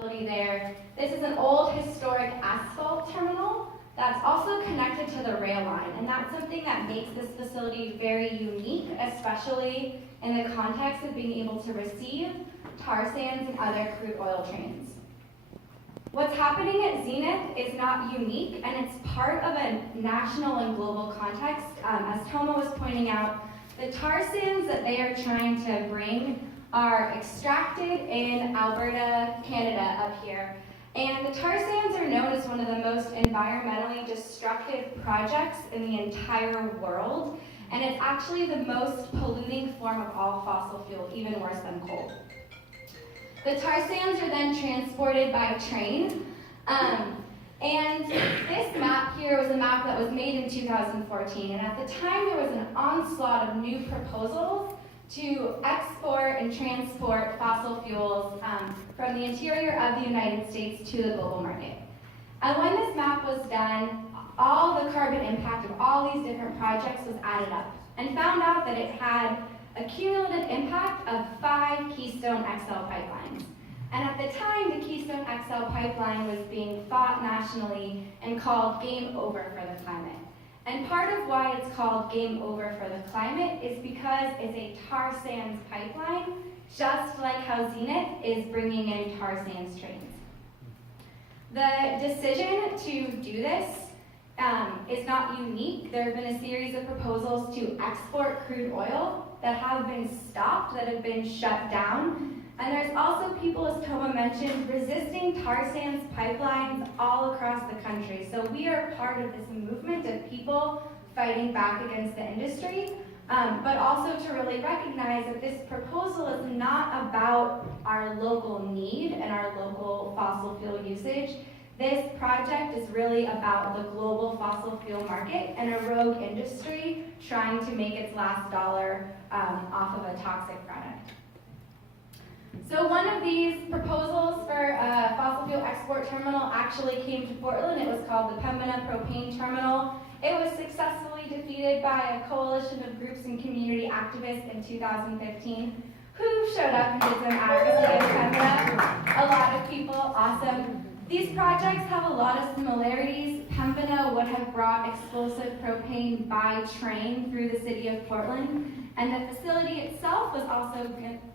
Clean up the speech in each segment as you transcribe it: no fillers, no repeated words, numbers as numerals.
facility there. This is an old historic asphalt terminal that's also connected to the rail line, and that's something that makes this facility very unique, especially in the context of being able to receive tar sands and other crude oil trains. What's happening at Zenith is not unique, and it's part of a national and global context. As Toma was pointing out, the tar sands that they are trying to bring are extracted in Alberta, Canada, up here. And the tar sands are known as one of the most environmentally destructive projects in the entire world, and it's actually the most polluting form of all fossil fuel, even worse than coal. The tar sands are then transported by train, and this map here was a map that was made in 2014, and at the time there was an onslaught of new proposals to export and transport fossil fuels from the interior of the United States to the global market. And when this map was done, all the carbon impact of all these different projects was added up and found out that it had a cumulative impact of 5 Keystone XL pipelines. And at the time, the Keystone XL pipeline was being fought nationally and called game over for the climate. And part of why it's called game over for the climate is because it's a tar sands pipeline, just like how Zenith is bringing in tar sands trains. The decision to do this is not unique. There have been a series of proposals to export crude oil that have been stopped, that have been shut down. And there's also people, as Toma mentioned, resisting tar sands pipelines all across the country. So we are part of this movement of people fighting back against the industry, but also to really recognize that this proposal is not about our local need and our local fossil fuel usage. This project is really about the global fossil fuel market and a rogue industry trying to make its last dollar off of a toxic product. So one of these proposals for a fossil fuel export terminal actually came to Portland. It was called the Pembina Propane Terminal. It was successfully defeated by a coalition of groups and community activists in 2015 who showed up and did some advocacy in Pembina. A lot of people, awesome. These projects have a lot of similarities. Pembina would have brought explosive propane by train through the city of Portland. And the facility itself was also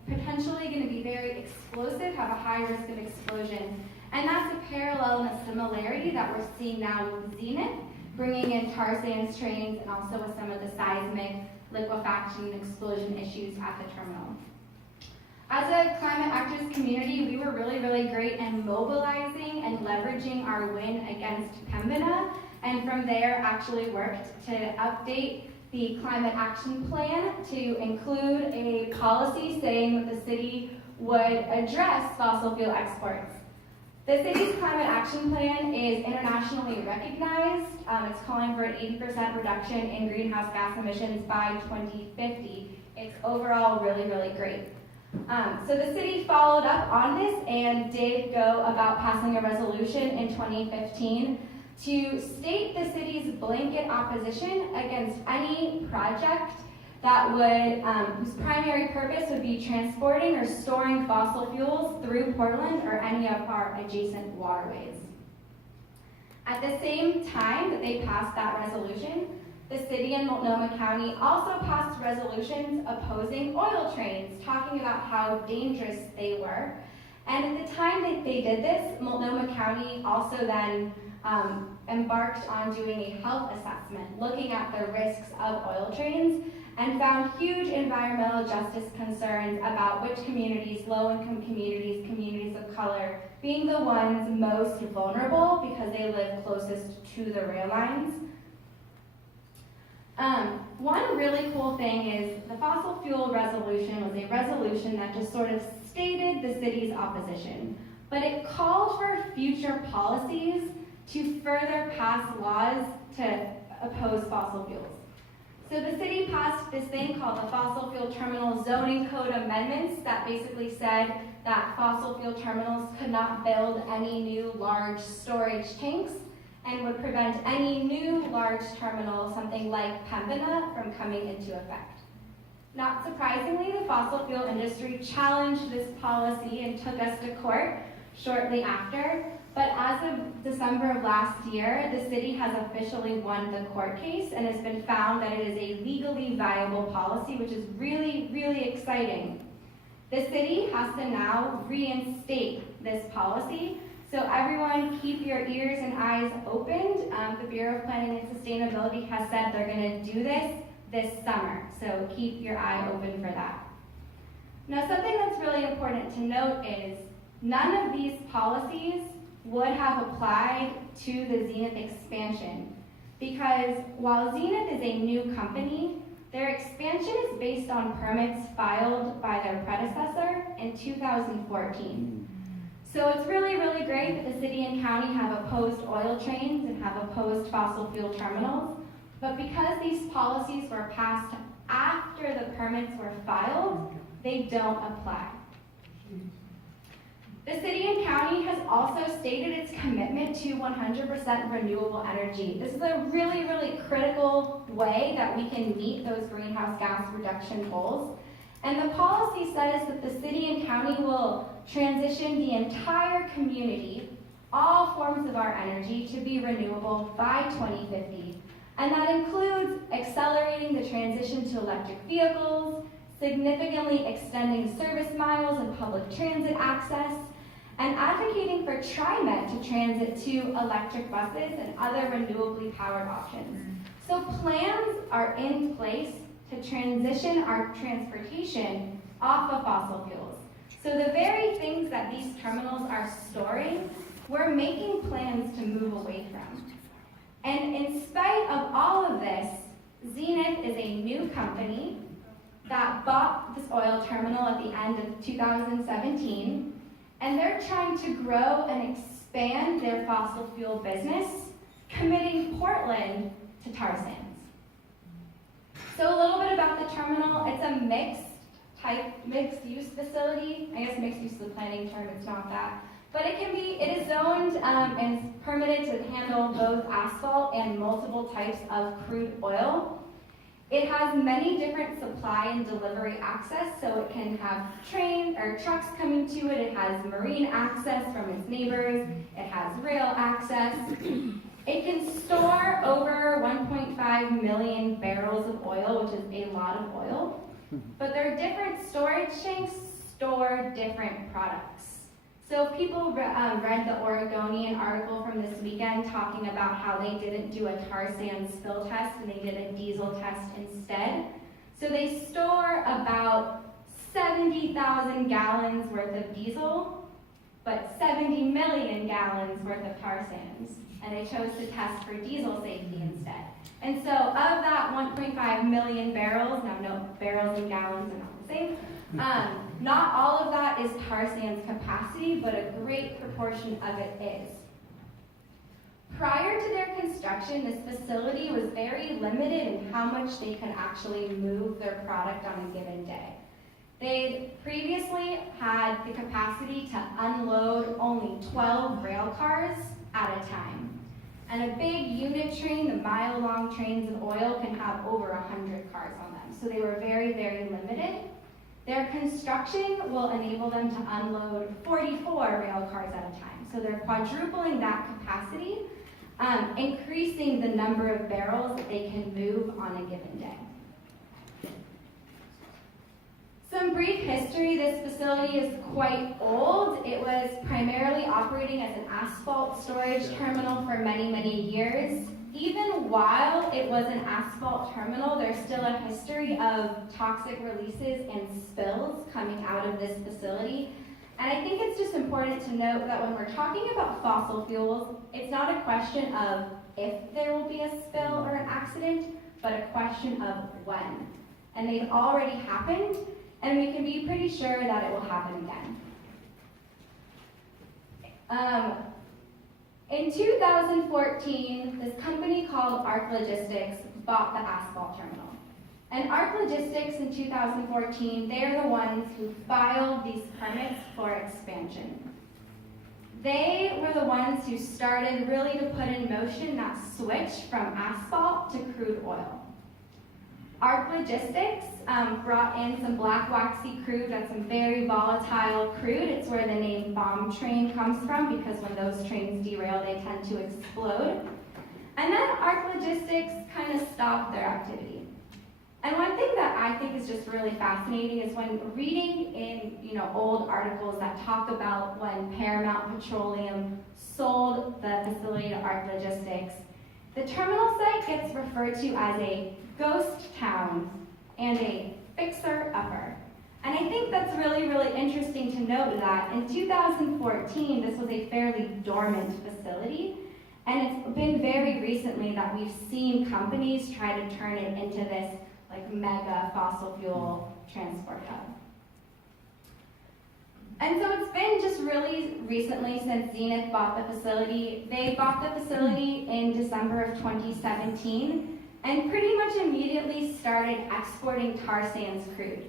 potentially going to be very explosive, have a high risk of explosion. And that's a parallel and a similarity that we're seeing now with Zenith, bringing in tar sands trains and also with some of the seismic liquefaction and explosion issues at the terminal. As a climate activist community, we were really great in mobilizing and leveraging our win against Pembina, and from there actually worked to update the climate action plan to include a policy saying that the city would address fossil fuel exports. The city's climate action plan is internationally recognized. It's calling for an 80% reduction in greenhouse gas emissions by 2050. It's overall really great. So the city followed up on this and did go about passing a resolution in 2015 to state the city's blanket opposition against any project that would, whose primary purpose would be transporting or storing fossil fuels through Portland or any of our adjacent waterways. At the same time that they passed that resolution, the city and Multnomah County also passed resolutions opposing oil trains, talking about how dangerous they were. And at the time that they did this, Multnomah County also then embarked on doing a health assessment, looking at the risks of oil trains, and found huge environmental justice concerns about which communities, low-income communities, communities of color, being the ones most vulnerable because they live closest to the rail lines. One really cool thing is the fossil fuel resolution was a resolution that just sort of stated the city's opposition, but it called for future policies to further pass laws to oppose fossil fuels. So the city passed this thing called the Fossil Fuel Terminal Zoning Code Amendments that basically said that fossil fuel terminals could not build any new large storage tanks and would prevent any new large terminal, something like Pembina, from coming into effect. Not surprisingly, the fossil fuel industry challenged this policy and took us to court, shortly after. But as of December of last year, the city has officially won the court case and has been found that it is a legally viable policy, which is really, really exciting. The city has to now reinstate this policy. So everyone keep your ears and eyes opened. The Bureau of Planning and Sustainability has said they're going to do this summer. So keep your eye open for that. Now, something that's really important to note is none of these policies would have applied to the Zenith expansion, because while Zenith is a new company, their expansion is based on permits filed by their predecessor in 2014. So it's really, really great that the city and county have opposed oil trains and have opposed fossil fuel terminals, but because these policies were passed after the permits were filed, they don't apply. The city and county has also stated its commitment to 100% renewable energy. This is a really, really critical way that we can meet those greenhouse gas reduction goals. And the policy says that the city and county will transition the entire community, all forms of our energy, to be renewable by 2050. And that includes accelerating the transition to electric vehicles, significantly extending service miles and public transit access, and advocating for TriMet to transit to electric buses and other renewably powered options. So plans are in place to transition our transportation off of fossil fuels. So the very things that these terminals are storing, we're making plans to move away from. And in spite of all of this, Zenith is a new company that bought this oil terminal at the end of 2017, and they're trying to grow and expand their fossil fuel business, committing Portland to tar sands. So a little bit about the terminal. It's a mixed-use facility. I guess mixed use is the planning term, it's not that. But it is zoned and is permitted to handle both asphalt and multiple types of crude oil. It has many different supply and delivery access, so it can have trains or trucks coming to it. It has marine access from its neighbors. It has rail access. It can store over 1.5 million barrels of oil, which is a lot of oil. But their different storage tanks store different products. So if people read the Oregonian article from this weekend talking about how they didn't do a tar sands spill test and they did a diesel test instead. So they store about 70,000 gallons worth of diesel, but 70 million gallons worth of tar sands. And they chose to test for diesel safety instead. And so of that 1.5 million barrels, now no, barrels and gallons are not the same, not all of that is tar sands capacity, but a great proportion of it is. Prior to their construction, this facility was very limited in how much they could actually move their product on a given day. They previously had the capacity to unload only 12 rail cars at a time. And a big unit train, the mile-long trains of oil, can have over 100 cars on them. So they were very, very limited. Their construction will enable them to unload 44 rail cars at a time. So they're quadrupling that capacity, increasing the number of barrels that they can move on a given day. Some brief history. This facility is quite old. It was primarily operating as an asphalt storage terminal for many, many years. Even while it was an asphalt terminal, there's still a history of toxic releases and spills coming out of this facility. And I think it's just important to note that when we're talking about fossil fuels, it's not a question of if there will be a spill or an accident, but a question of when. And they've already happened, and we can be pretty sure that it will happen again. In 2014, this company called ARC Logistics bought the asphalt terminal. And ARC Logistics in 2014, they're the ones who filed these permits for expansion. They were the ones who started really to put in motion that switch from asphalt to crude oil. ARC Logistics brought in some black waxy crude and some very volatile crude. It's where the name bomb train comes from, because when those trains derail, they tend to explode. And then ARC Logistics kind of stopped their activity. And one thing that I think is just really fascinating is when reading in old articles that talk about when Paramount Petroleum sold the facility to ARC Logistics, the terminal site gets referred to as a ghost town and a fixer-upper. And I think that's really, really interesting to note that in 2014, this was a fairly dormant facility, and it's been very recently that we've seen companies try to turn it into this mega fossil fuel transport hub. And so it's been just really recently since Zenith bought the facility. They bought the facility in December of 2017 and pretty much immediately started exporting tar sands crude.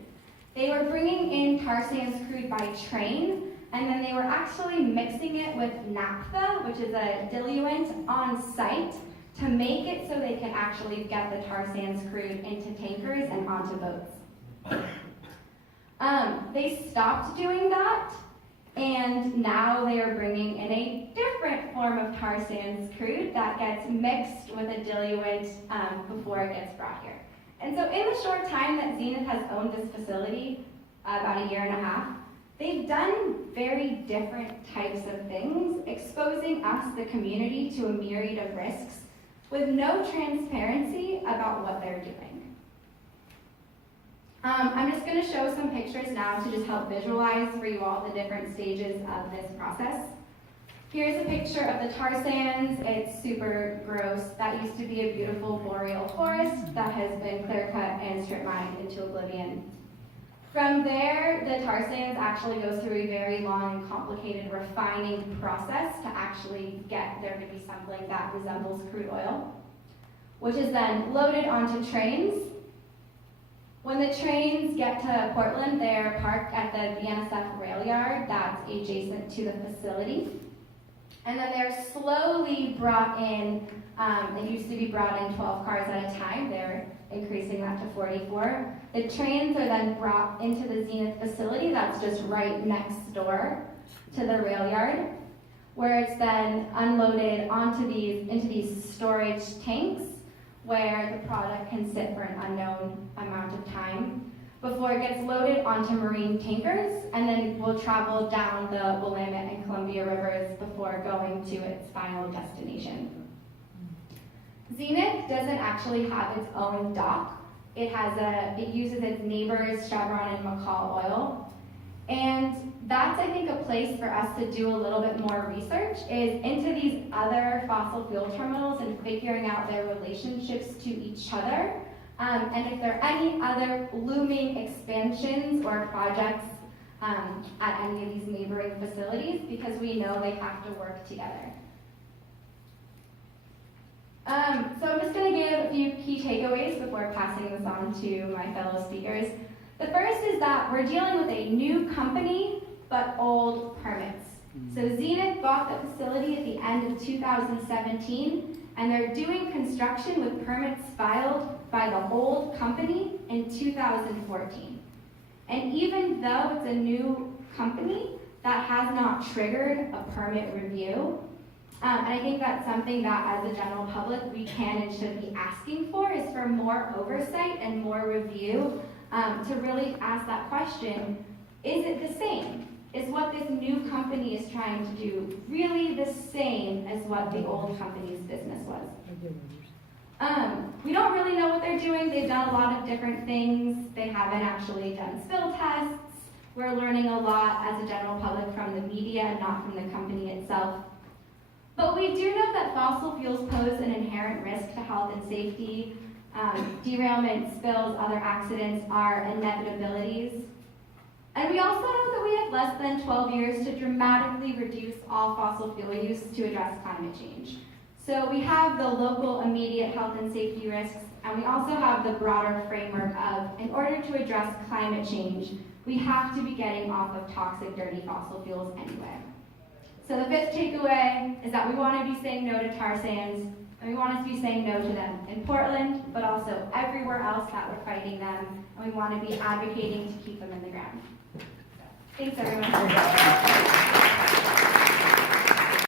They were bringing in tar sands crude by train, and then they were actually mixing it with naphtha, which is a diluent, on site to make it so they can actually get the tar sands crude into tankers and onto boats. They stopped doing that, and now they are bringing in a different form of tar sands crude that gets mixed with a diluent before it gets brought here. And so in the short time that Zenith has owned this facility, about a year and a half, they've done very different types of things, exposing us, the community, to a myriad of risks with no transparency about what they're doing. I'm just going to show some pictures now to just help visualize for you all the different stages of this process. Here's a picture of the tar sands. It's super gross. That used to be a beautiful boreal forest that has been clear cut and strip mined into oblivion. From there, the tar sands actually goes through a very long and complicated refining process to actually get there to be something that resembles crude oil, which is then loaded onto trains. When the trains get to Portland, they're parked at the BNSF rail yard that's adjacent to the facility. And then they're slowly brought in. It used to be brought in 12 cars at a time. They're increasing that to 44. The trains are then brought into the Zenith facility that's just right next door to the rail yard, where it's then unloaded into these storage tanks where the product can sit for an unknown amount of time before it gets loaded onto marine tankers, and then will travel down the Willamette and Columbia rivers before going to its final destination. Zenith doesn't actually have its own dock. It uses its neighbors, Chevron and McCall Oil. And that's, I think, a place for us to do a little bit more research, is into these other fossil fuel terminals and figuring out their relationships to each other. And if there are any other looming expansions or projects at any of these neighboring facilities, because we know they have to work together. So I'm just going to give a few key takeaways before passing this on to my fellow speakers. The first is that we're dealing with a new company, but old permits. So Zenith bought the facility at the end of 2017, and they're doing construction with permits filed by the old company in 2014. And even though it's a new company, that has not triggered a permit review. And I think that's something that, as a general public, we can and should be asking for, is for more oversight and more review to really ask that question, is it the same? Is what this new company is trying to do really the same as what the old company's business was? We don't really know what they're doing. They've done a lot of different things. They haven't actually done spill tests. We're learning a lot as a general public from the media and not from the company itself. But we do know that fossil fuels pose an inherent risk to health and safety. Derailment, spills, other accidents are inevitabilities. And we also know that we have less than 12 years to dramatically reduce all fossil fuel use to address climate change. So we have the local immediate health and safety risks, and we also have the broader framework of, in order to address climate change, we have to be getting off of toxic, dirty fossil fuels anyway. So the fifth takeaway is that we want to be saying no to tar sands. And we want to be saying no to them in Portland, but also everywhere else that we're fighting them, and we want to be advocating to keep them in the ground. Thanks, everyone.